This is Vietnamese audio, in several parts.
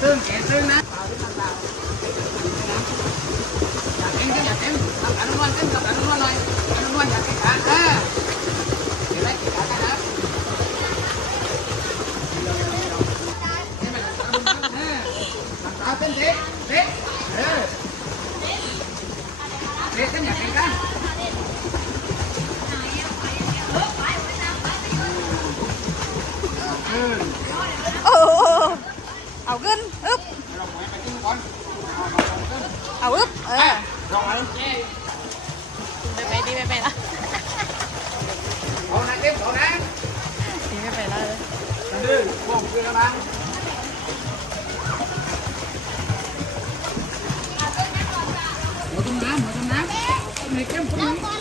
xương kẻ xương đó em cái nhập em làm cả luôn em làm cả luôn rồi cả luôn nhập cái cả ha để lấy cả cái đó em là làm cả ha làm cả tên thế thế thế cái nhập cái cả Good ảo gân ướp ảo ướp ờ à. đi về đi về về đó. Đi về về đó đi. Cùng kia đó bạn một trăm năm một trăm năm này kem không lâu còn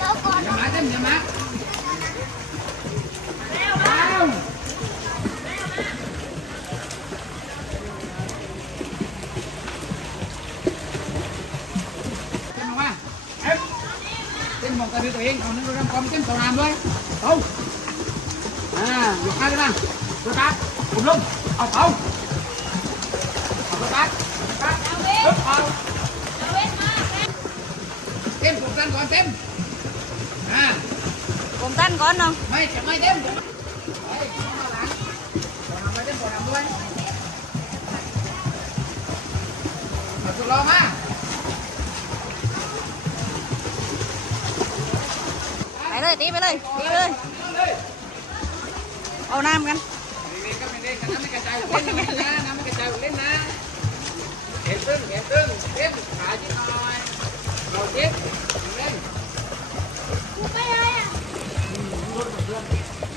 lâu còn nhà má kem nhà má. một cây tự nhiên còn những con con chém cầu làm thôi. Tàu à giục hai cái nào. Tôi tát cùng lưng. Không? Không tôi tát tát đúng không tem cùng tan con tem à. Cùng tan con không? Mày chả mày tem Hãy subscribe cho kênh Ghiền Mì Gõ Để không bỏ lỡ những video hấp dẫn ไปเลยตีไปเลยตีไปเลย เอาน้ำกัน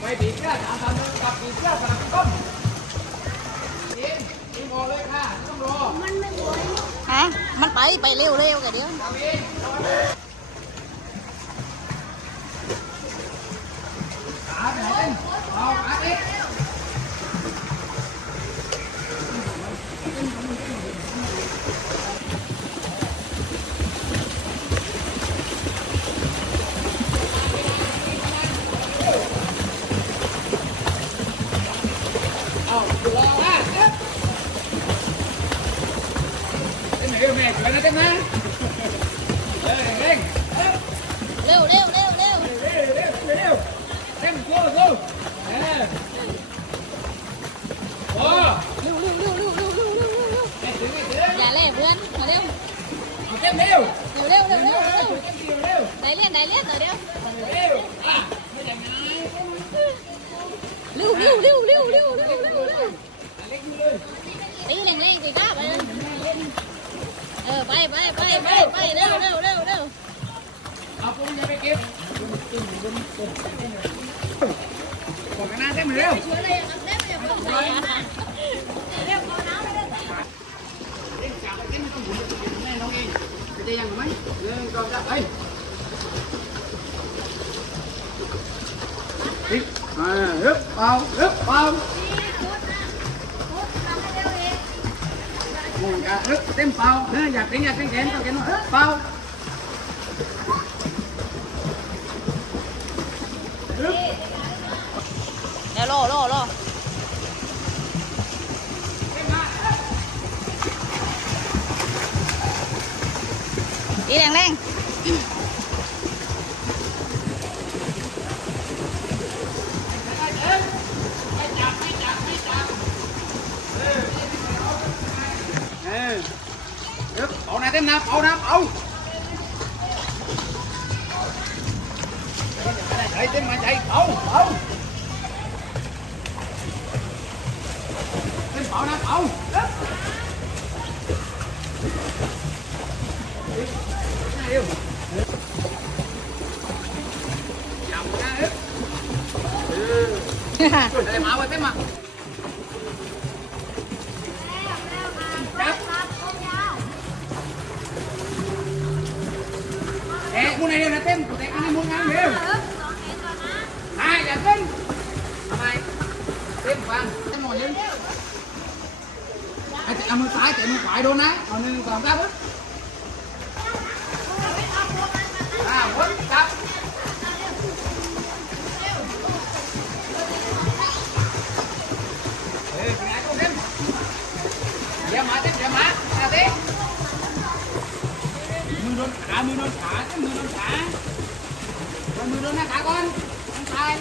ไม่บีบเสื้อสามสามหนึ่งกับบีเสื้อสามต้นนี่นี่พอเลยค่ะต้องรอไฮะ มันไป ไปเร็วเร็วกันเดี๋ยว ไปไหนเต้นเอาขา เล่เพื่อนมาเร็ว เอาเต้นเร็ว เร็วเร็วเร็วเร็วเร็ว เต้นเร็วเร็ว ได้เลียนได้เลียนเดี๋ยว เร็วอ่ะไม่อย่างนั้น เร็วเร็วเร็วเร็วเร็วเร็วเร็วเร็ว เล็กอยู่เลย ตีแรงแรงตีตาไปเลยเออไปไปไปไปไปเร็วเร็วเร็วเร็ว เอาปุ๊บจะไปเก็บกดหน้าเต้นเร็วเล่ จะยังไหมหนึ่งสองสามไปฮึบอ่าฮึบเอาฮึบเอาหมุนกันฮึบเต็มเป่าเนื้ออยากเป็นอยากเป็นแขนต้องแขนเบเป่า đi đèn lên. Bộ này thêm nạp bộ nạp bộ chạy thêm mà chạy bộ bộ thêm bộ nạp bộ ได้มาว่าเต็มอ่ะเอ๊ะมุนไหนเร็วนะเต็มเต็มอันนี้มุนงานเร็วนายอย่าเต้นทำไมเต็มฟังเต็มหมดเลยไอ้เตะมือซ้ายเตะมือขวาโดนนะเอาหนึ่งสองสามปุ๊บ con thả, cái mưa con thả. Con mưa con thả con. Con sai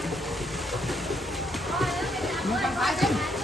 mưa con phải chứ.